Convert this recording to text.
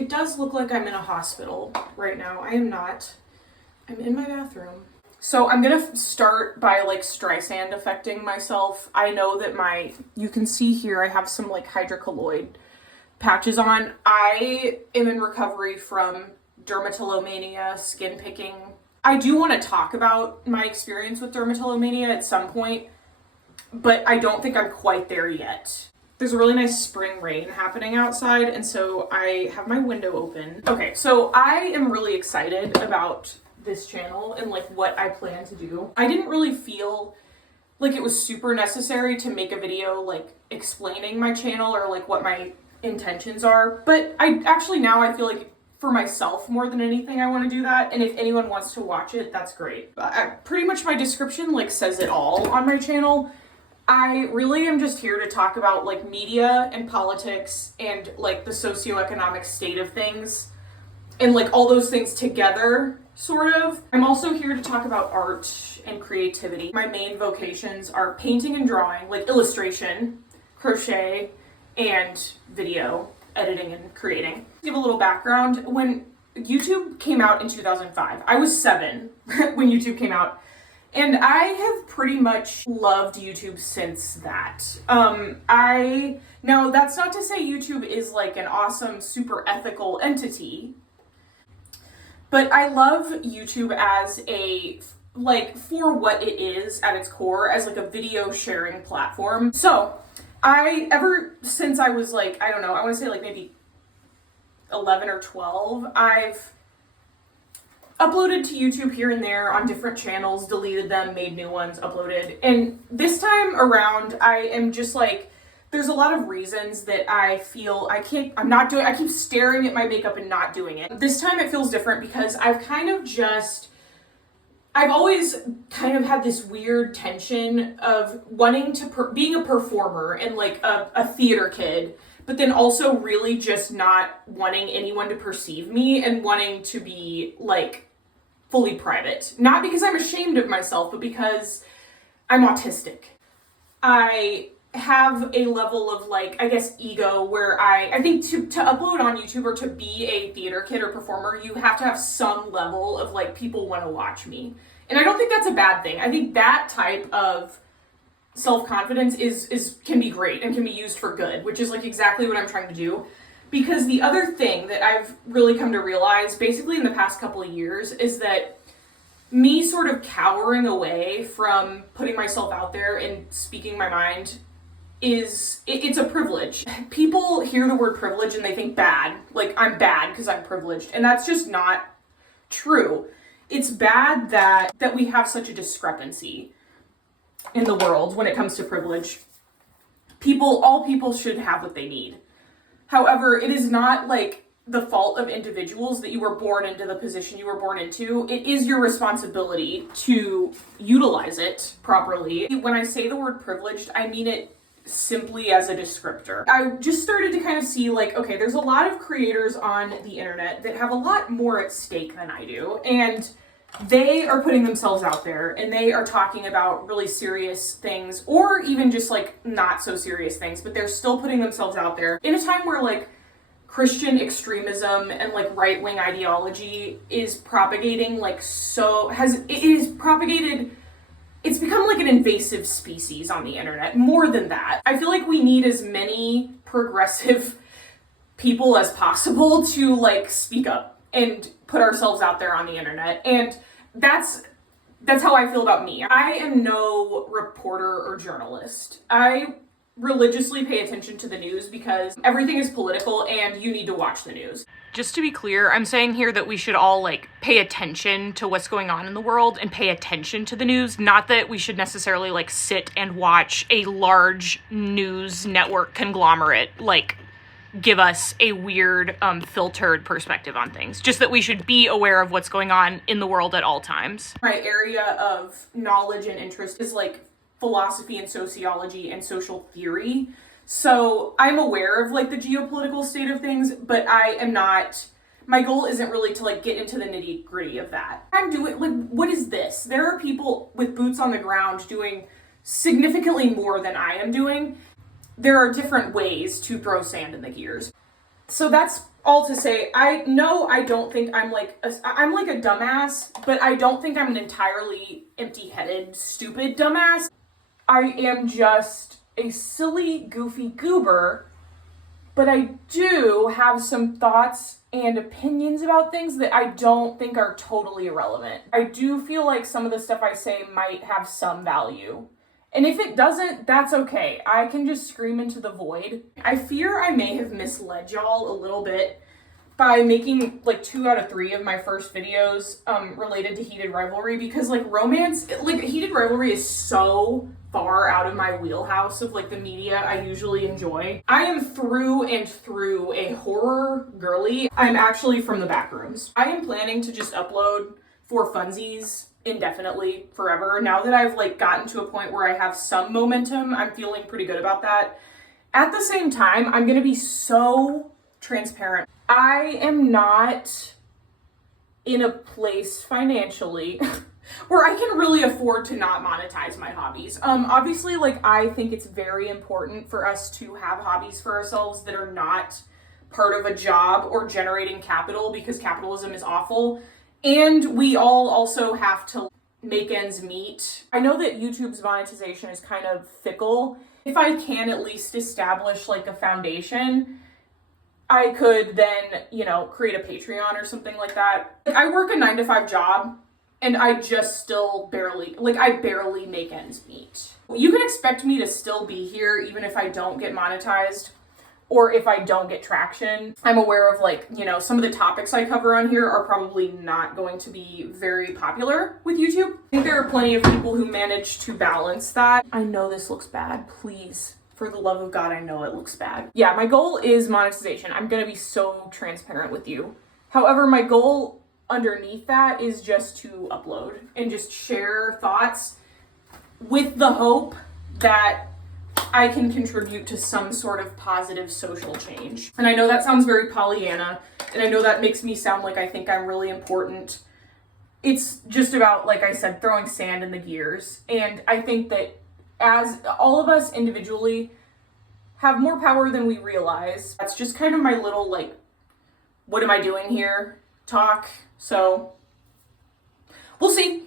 it does look like I'm in a hospital right now. I am not. I'm in my bathroom. So I'm gonna start by like Streisand affecting myself. I know that you can see here I have some like hydrocolloid patches on. I am in recovery from dermatillomania, skin picking. I do want to talk about my experience with dermatillomania at some point, but I don't think I'm quite there yet. There's a really nice spring rain happening outside, and so I have my window open. Okay, so I am really excited about this channel and like what I plan to do. I didn't really feel like it was super necessary to make a video like explaining my channel or like what my intentions are, but I feel like for myself more than anything I want to do that, and if anyone wants to watch it, that's great. Pretty much my description like says it all on my channel. I really am just here to talk about like media and politics and like the socioeconomic state of things and like all those things together, sort of. I'm also here to talk about art and creativity. My main vocations are painting and drawing, like illustration, crochet, and video editing and creating. To give a little background, when YouTube came out in 2005, I was 7 when YouTube came out. And I have pretty much loved YouTube since that. Now that's not to say YouTube is like an awesome, super ethical entity, but I love YouTube as for what it is at its core, as like a video sharing platform. So ever since I was like, I don't know, I want to say like maybe 11 or 12, I've uploaded to YouTube here and there on different channels, deleted them, made new ones, uploaded. And this time around, I am just like, there's a lot of reasons that I feel I keep staring at my makeup and not doing it. This time it feels different because I've always kind of had this weird tension of wanting to, being a performer and like a theater kid, but then also really just not wanting anyone to perceive me and wanting to be like fully private. Not because I'm ashamed of myself, but because I'm autistic. I have a level of like, I guess, ego where I think to upload on YouTube or to be a theater kid or performer, you have to have some level of like, people want to watch me. And I don't think that's a bad thing. I think that type of self-confidence can be great and can be used for good, which is like exactly what I'm trying to do. Because the other thing that I've really come to realize basically in the past couple of years is that me sort of cowering away from putting myself out there and speaking my mind it's a privilege. People hear the word privilege and they think bad, like I'm bad because I'm privileged, and that's just not true. It's bad that we have such a discrepancy in the world when it comes to privilege. All people should have what they need. However, it is not like the fault of individuals that you were born into the position you were born into. It is your responsibility to utilize it properly. When I say the word privileged, I mean it simply as a descriptor. I just started to kind of see like, okay, there's a lot of creators on the internet that have a lot more at stake than I do, and they are putting themselves out there and they are talking about really serious things, or even just like not so serious things, but they're still putting themselves out there in a time where like Christian extremism and like right-wing ideology is propagating it's become like an invasive species on the internet. More than that, I feel like we need as many progressive people as possible to like speak up and put ourselves out there on the internet. And that's how I feel about me. I am no reporter or journalist. I religiously pay attention to the news because everything is political and you need to watch the news. Just to be clear, I'm saying here that we should all like pay attention to what's going on in the world and pay attention to the news, not that we should necessarily like sit and watch a large news network conglomerate like give us a weird filtered perspective on things. Just that we should be aware of what's going on in the world at all times. My area of knowledge and interest is like philosophy and sociology and social theory. So I'm aware of like the geopolitical state of things, but my goal isn't really to like get into the nitty gritty of that. I'm doing like, what is this? There are people with boots on the ground doing significantly more than I am doing. There are different ways to throw sand in the gears. So that's All to say, I don't think I'm like I'm like a dumbass, but I don't think I'm an entirely empty-headed, stupid dumbass. I am just a silly, goofy goober, but I do have some thoughts and opinions about things that I don't think are totally irrelevant. I do feel like some of the stuff I say might have some value. And if it doesn't, that's okay. I can just scream into the void. I fear I may have misled y'all a little bit by making like 2 out of 3 of my first videos related to Heated Rivalry, because like romance, like Heated Rivalry is so far out of my wheelhouse of like the media I usually enjoy. I am through and through a horror girly. I'm actually from the back rooms. I am planning to just upload for funsies indefinitely forever. Now that I've like gotten to a point where I have some momentum, I'm feeling pretty good about that. At the same time, I'm gonna be so transparent. I am not in a place financially where I can really afford to not monetize my hobbies. Obviously, like I think it's very important for us to have hobbies for ourselves that are not part of a job or generating capital, because capitalism is awful. And we all also have to make ends meet. I know that YouTube's monetization is kind of fickle. If I can at least establish like a foundation, I could then, you know, create a Patreon or something like that. Like I work a 9-to-5 job and I just still barely make ends meet. You can expect me to still be here even if I don't get monetized or if I don't get traction. I'm aware of like, you know, some of the topics I cover on here are probably not going to be very popular with YouTube. I think there are plenty of people who manage to balance that. I know this looks bad, please. For the love of God, I know it looks bad. Yeah, my goal is monetization. I'm gonna be so transparent with you. However, my goal underneath that is just to upload and just share thoughts with the hope that I can contribute to some sort of positive social change. And I know that sounds very Pollyanna, and I know that makes me sound like I think I'm really important. It's just about, like I said, throwing sand in the gears. And I think that as all of us individually have more power than we realize. That's just kind of my little like, what am I doing here talk. So we'll see.